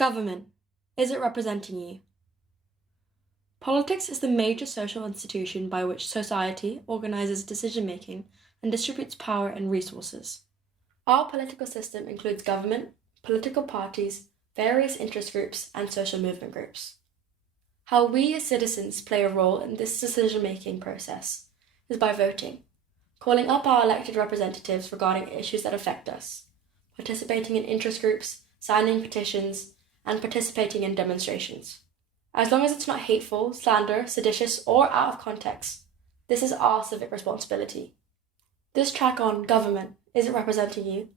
Government. Is it representing you? Politics is the major social institution by which society organizes decision-making and distributes power and resources. Our political system includes government, political parties, various interest groups, and social movement groups. How we as citizens play a role in this decision-making process is by voting, calling up our elected representatives regarding issues that affect us, participating in interest groups, signing petitions, and participating in demonstrations. As long as it's not hateful, slander, seditious, or out of context, this is our civic responsibility. This track on Government, Is It Representing You?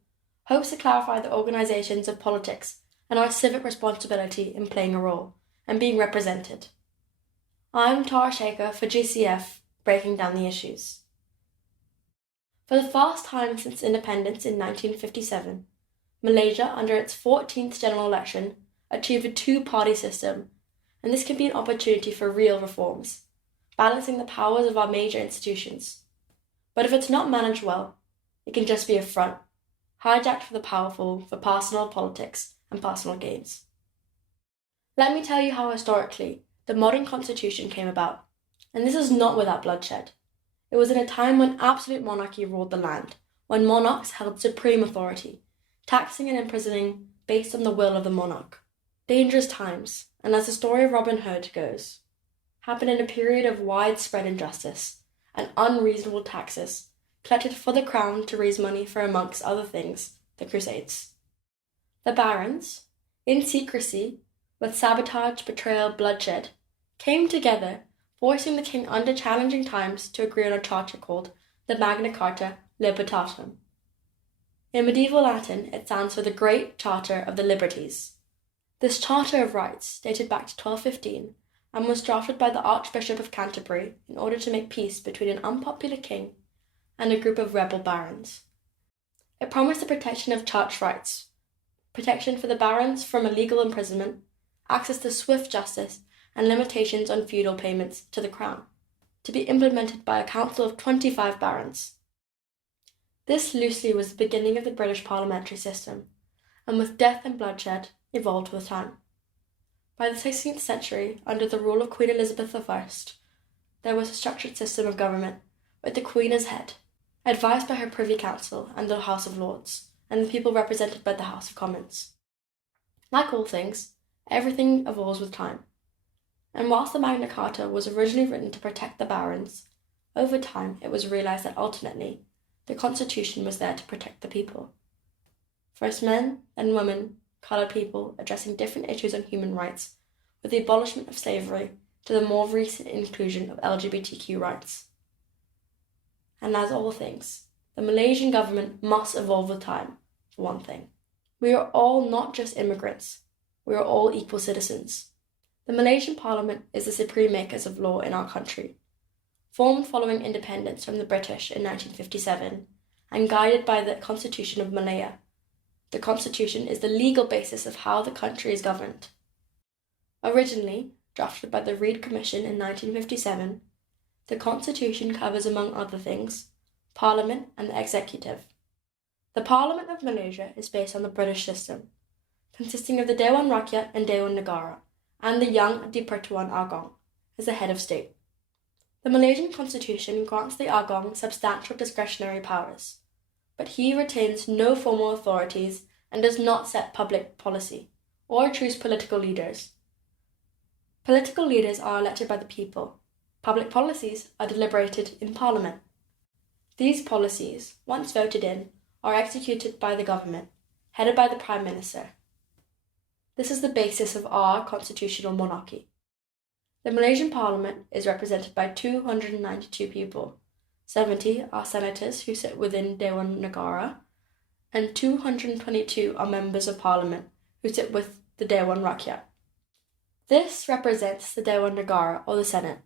Hopes to clarify the organizations of politics and our civic responsibility in playing a role and being represented. I'm Tara Shaker for GCF, breaking down the issues. For the first time since independence in 1957, Malaysia, under its 14th general election, achieved a two-party system, and this can be an opportunity for real reforms, balancing the powers of our major institutions. But if it's not managed well, it can just be a front, hijacked for the powerful for personal politics and personal gains. Let me tell you how historically the modern constitution came about, and this is not without bloodshed. It was in a time when absolute monarchy ruled the land, when monarchs held supreme authority, taxing and imprisoning based on the will of the monarch. Dangerous times, and as the story of Robin Hood goes, happened in a period of widespread injustice and unreasonable taxes collected for the crown to raise money for, amongst other things, the Crusades. The barons, in secrecy, with sabotage, betrayal, bloodshed, came together, forcing the king under challenging times to agree on a charter called the Magna Carta Libertatum. In medieval Latin, it stands for the Great Charter of the Liberties. This Charter of Rights dated back to 1215 and was drafted by the Archbishop of Canterbury in order to make peace between an unpopular king and a group of rebel barons. It promised the protection of church rights, protection for the barons from illegal imprisonment, access to swift justice, and limitations on feudal payments to the crown, to be implemented by a council of 25 barons. This loosely was the beginning of the British parliamentary system, and with death and bloodshed, evolved with time. By the 16th century, under the rule of Queen Elizabeth I, there was a structured system of government, with the Queen as head, advised by her Privy Council and the House of Lords, and the people represented by the House of Commons. Like all things, everything evolves with time, and whilst the Magna Carta was originally written to protect the barons, over time it was realised that ultimately, the Constitution was there to protect the people. First men, then women, coloured people addressing different issues on human rights, with the abolishment of slavery to the more recent inclusion of LGBTQ rights. And as all things, the Malaysian government must evolve with time, for one thing. We are all not just immigrants, we are all equal citizens. The Malaysian Parliament is the supreme makers of law in our country, formed following independence from the British in 1957 and guided by the Constitution of Malaya. The Constitution is the legal basis of how the country is governed. Originally drafted by the Reid Commission in 1957, the Constitution covers, among other things, Parliament and the Executive. The Parliament of Malaysia is based on the British system, consisting of the Dewan Rakyat and Dewan Negara, and the Yang di-Pertuan Agong as the head of state. The Malaysian Constitution grants the Agong substantial discretionary powers, but he retains no formal authorities and does not set public policy or choose political leaders. Political leaders are elected by the people. Public policies are deliberated in Parliament. These policies, once voted in, are executed by the government, headed by the Prime Minister. This is the basis of our constitutional monarchy. The Malaysian Parliament is represented by 292 people. 70 are senators who sit within Dewan Negara, and 222 are members of Parliament who sit with the Dewan Rakyat. This represents the Dewan Negara, or the Senate.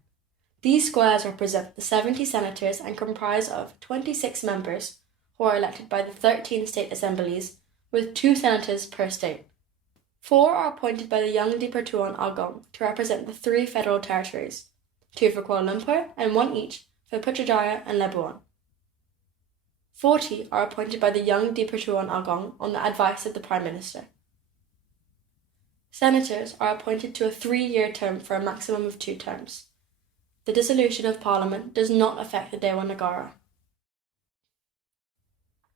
These squares represent the 70 senators and comprise of 26 members who are elected by the 13 state assemblies, with 2 senators per state. 4 are appointed by the Yang di-Pertuan Agong to represent the 3 federal territories, 2 for Kuala Lumpur and 1 each for Putrajaya and Labuan. 40 are appointed by the Yang di-Pertuan Agong on the advice of the Prime Minister. Senators are appointed to a 3-year term for a maximum of 2 terms. The dissolution of Parliament does not affect the Dewan Negara.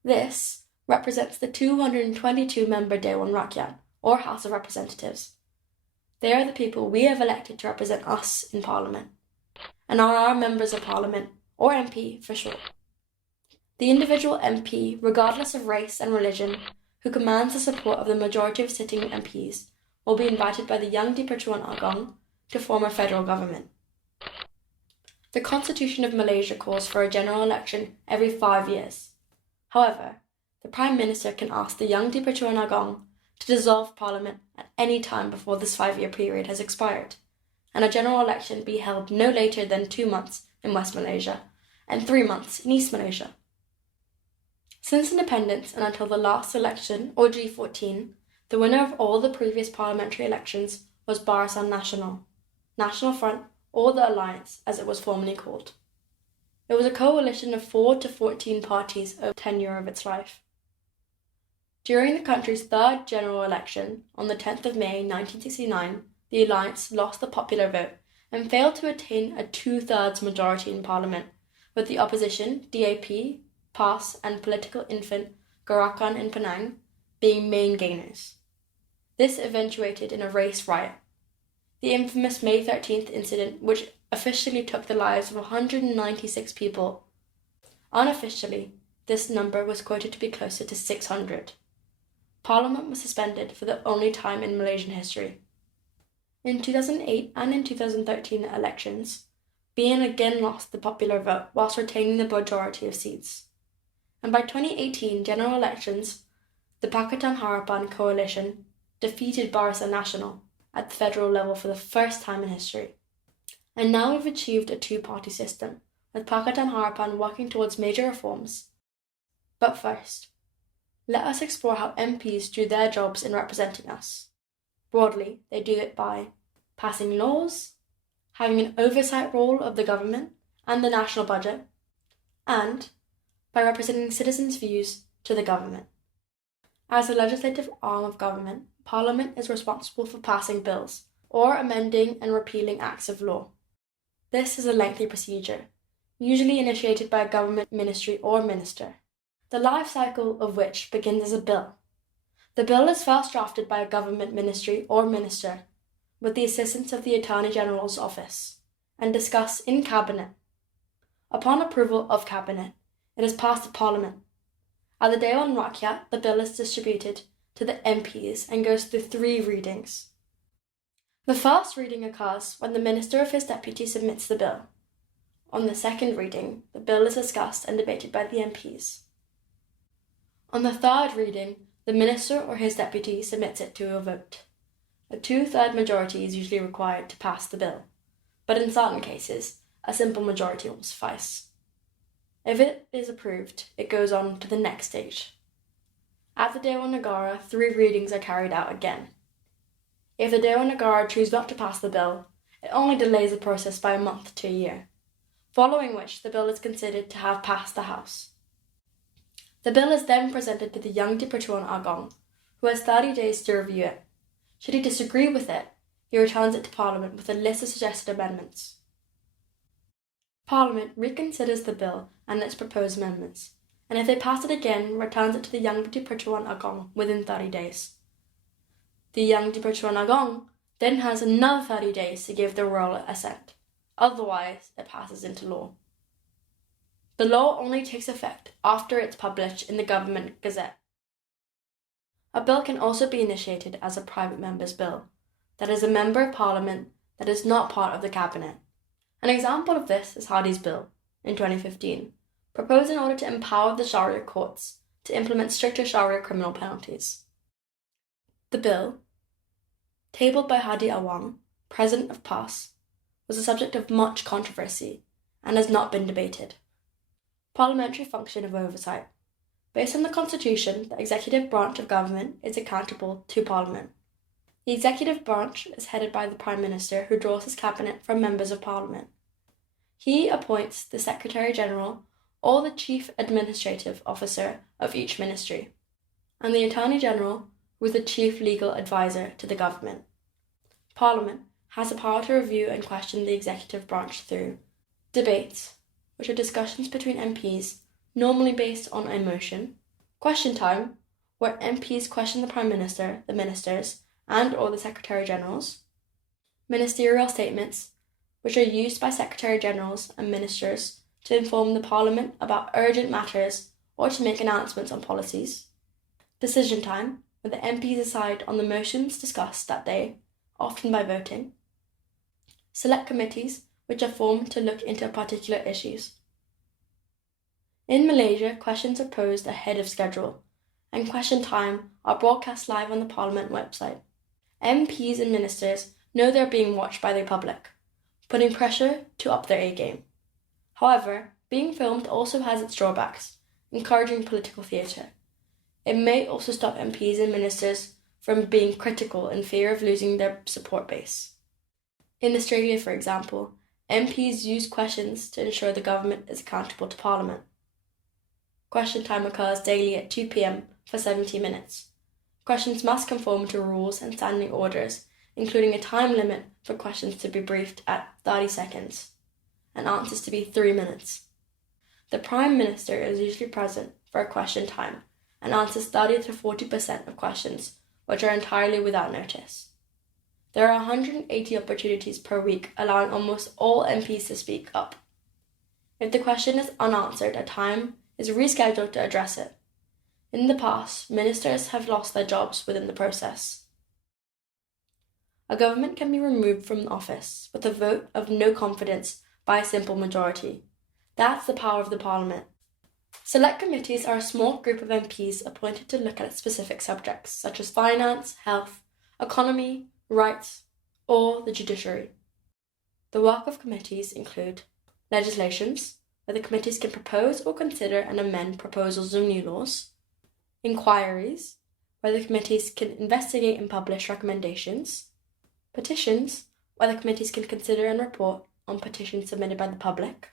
This represents the 222-member Dewan Rakyat, or House of Representatives. They are the people we have elected to represent us in Parliament, and are our members of Parliament, or MP for short. The individual MP, regardless of race and religion, who commands the support of the majority of sitting MPs, will be invited by the Yang di-Pertuan Agong to form a federal government. The Constitution of Malaysia calls for a general election every 5 years. However, the Prime Minister can ask the Yang di-Pertuan Agong to dissolve Parliament at any time before this 5-year period has expired, and a general election be held no later than 2 months in West Malaysia and 3 months in East Malaysia. Since independence and until the last election, or G14, the winner of all the previous parliamentary elections was Barisan National Front, or the Alliance as it was formerly called. It was a coalition of 4 to 14 parties over the tenure of its life. During the country's third general election, on the 10th of May 1969, the Alliance lost the popular vote and failed to attain a 2/3 majority in Parliament, with the opposition, DAP, PAS and political infant Gerakan in Penang being main gainers. This eventuated in a race riot, the infamous May 13th incident, which officially took the lives of 196 people. Unofficially, this number was quoted to be closer to 600. Parliament was suspended for the only time in Malaysian history. In 2008 and in 2013 elections, BN again lost the popular vote whilst retaining the majority of seats. And by 2018 general elections, the Pakatan Harapan coalition defeated Barisan Nasional at the federal level for the first time in history. And now we've achieved a 2-party system, with Pakatan Harapan working towards major reforms. But first, let us explore how MPs do their jobs in representing us. Broadly, they do it by passing laws, having an oversight role of the government and the national budget, and by representing citizens' views to the government. As the legislative arm of government, Parliament is responsible for passing bills or amending and repealing acts of law. This is a lengthy procedure, usually initiated by a government ministry or minister, the life cycle of which begins as a bill. The bill is first drafted by a government ministry or minister with the assistance of the Attorney General's office and discussed in Cabinet. Upon approval of Cabinet, it is passed to Parliament. At the Dewan Rakyat, the bill is distributed to the MPs and goes through 3 readings. The first reading occurs when the Minister or his deputy submits the bill. On the second reading, the bill is discussed and debated by the MPs. On the third reading, the Minister or his deputy submits it to a vote. A 2/3 majority is usually required to pass the bill, but in certain cases, a simple majority will suffice. If it is approved, it goes on to the next stage. At the Dewan Negara, 3 readings are carried out again. If the Dewan Negara choose not to pass the bill, it only delays the process by a month to a year, following which the bill is considered to have passed the House. The bill is then presented to the Yang di-Pertuan Agong, who has 30 days to review it. Should he disagree with it, he returns it to Parliament with a list of suggested amendments. Parliament reconsiders the bill and its proposed amendments, and if they pass it again, returns it to the Yang di-Pertuan Agong within 30 days. The Yang di-Pertuan Agong then has another 30 days to give the royal assent, otherwise it passes into law. The law only takes effect after it's published in the Government Gazette. A bill can also be initiated as a private member's bill, that is a member of Parliament that is not part of the Cabinet. An example of this is Hardy's bill, in 2015, proposed in order to empower the Sharia courts to implement stricter Sharia criminal penalties. The bill, tabled by Hadi Awang, President of PAS, was the subject of much controversy and has not been debated. Parliamentary function of oversight. Based on the Constitution, the executive branch of government is accountable to Parliament. The executive branch is headed by the Prime Minister, who draws his cabinet from members of Parliament. He appoints the Secretary General or the Chief Administrative Officer of each ministry, and the Attorney General, who is the Chief Legal Advisor to the government. Parliament has the power to review and question the executive branch through debates, which are discussions between MPs, normally based on a motion; question time, where MPs question the Prime Minister, the ministers, and/or the Secretary-Generals; ministerial statements, which are used by Secretary-Generals and ministers to inform the Parliament about urgent matters or to make announcements on policies; decision time, where the MPs decide on the motions discussed that day, often by voting; select committees, which are formed to look into particular issues. In Malaysia, questions are posed ahead of schedule, and question time are broadcast live on the Parliament website. MPs and ministers know they're being watched by the public, putting pressure to up their A game. However, being filmed also has its drawbacks, encouraging political theatre. It may also stop MPs and ministers from being critical in fear of losing their support base. In Australia, for example, MPs use questions to ensure the government is accountable to Parliament. Question time occurs daily at 2 p.m. for 70 minutes. Questions must conform to rules and standing orders, including a time limit for questions to be briefed at 30 seconds, and answers to be 3 minutes. The Prime Minister is usually present for a question time and answers 30 to 40% of questions, which are entirely without notice. There are 180 opportunities per week, allowing almost all MPs to speak up. If the question is unanswered, a time is rescheduled to address it. In the past, ministers have lost their jobs within the process. A government can be removed from office with a vote of no confidence by a simple majority. That's the power of the Parliament. Select committees are a small group of MPs appointed to look at specific subjects, such as finance, health, economy, rights, or the judiciary. The work of committees include legislations, where the committees can propose or consider and amend proposals of new laws; inquiries, where the committees can investigate and publish recommendations; petitions, where the committees can consider and report on petitions submitted by the public.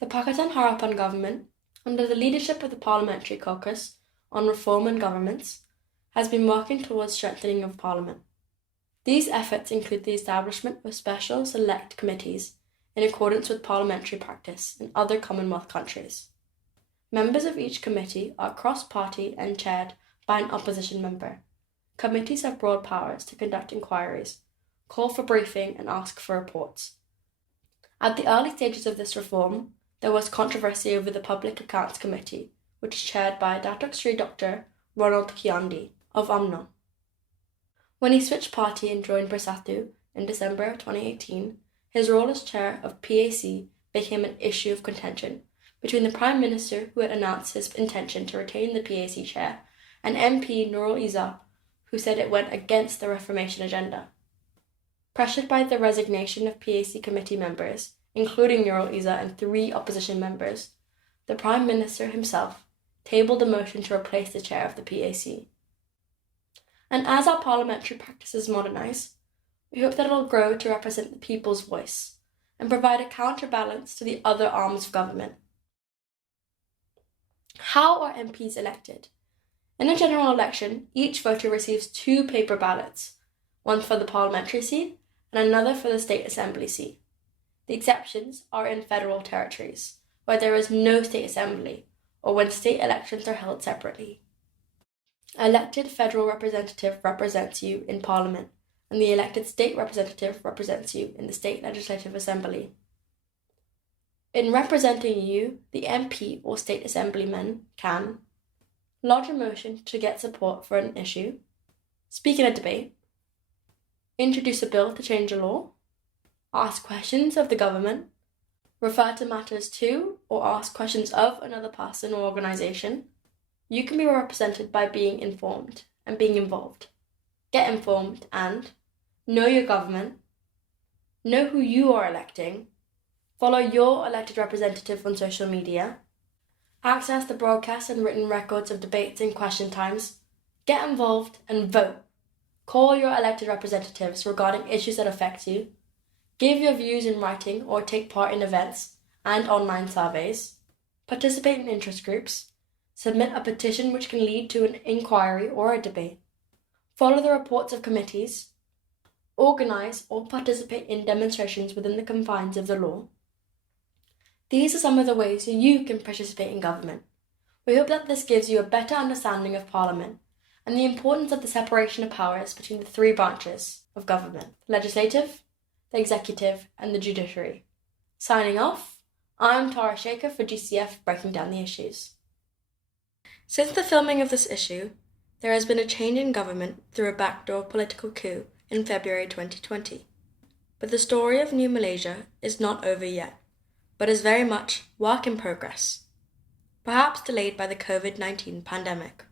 The Pakatan Harapan government, under the leadership of the Parliamentary Caucus on Reform and Governments, has been working towards strengthening of Parliament. These efforts include the establishment of special select committees in accordance with parliamentary practice in other Commonwealth countries. Members of each committee are cross-party and chaired by an opposition member. Committees have broad powers to conduct inquiries, call for briefing, and ask for reports. At the early stages of this reform, there was controversy over the Public Accounts Committee, which is chaired by Datuk Sri Dr. Ronald Kiandi of UMNO. When he switched party and joined Bersatu in December 2018, his role as chair of PAC became an issue of contention between the Prime Minister, who had announced his intention to retain the PAC chair, and MP Nurul Izzah, who said it went against the Reformation agenda. Pressured by the resignation of PAC committee members, including Nurul Izzah and 3 opposition members, the Prime Minister himself tabled a motion to replace the chair of the PAC. And as our parliamentary practices modernise, we hope that it will grow to represent the people's voice and provide a counterbalance to the other arms of government. How are MPs elected? In a general election, each voter receives 2 paper ballots, one for the parliamentary seat and another for the state assembly seat. The exceptions are in federal territories, where there is no state assembly, or when state elections are held separately. An elected federal representative represents you in Parliament, and the elected state representative represents you in the state legislative assembly. In representing you, the MP or state assemblyman can lodge a motion to get support for an issue, speak in a debate, introduce a bill to change a law, ask questions of the government, refer to matters to or ask questions of another person or organisation. You can be represented by being informed and being involved. Get informed and know your government, know who you are electing, follow your elected representative on social media, access the broadcast and written records of debates and question times, get involved and vote. Call your elected representatives regarding issues that affect you, give your views in writing or take part in events and online surveys, participate in interest groups, submit a petition which can lead to an inquiry or a debate, follow the reports of committees, organise or participate in demonstrations within the confines of the law. These are some of the ways you can participate in government. We hope that this gives you a better understanding of Parliament and the importance of the separation of powers between the three branches of government: the legislative, the executive, and the judiciary. Signing off, I'm Tara Shaker for GCF Breaking Down the Issues. Since the filming of this issue, there has been a change in government through a backdoor political coup in February 2020. But the story of New Malaysia is not over yet, but is very much work in progress, perhaps delayed by the COVID-19 pandemic.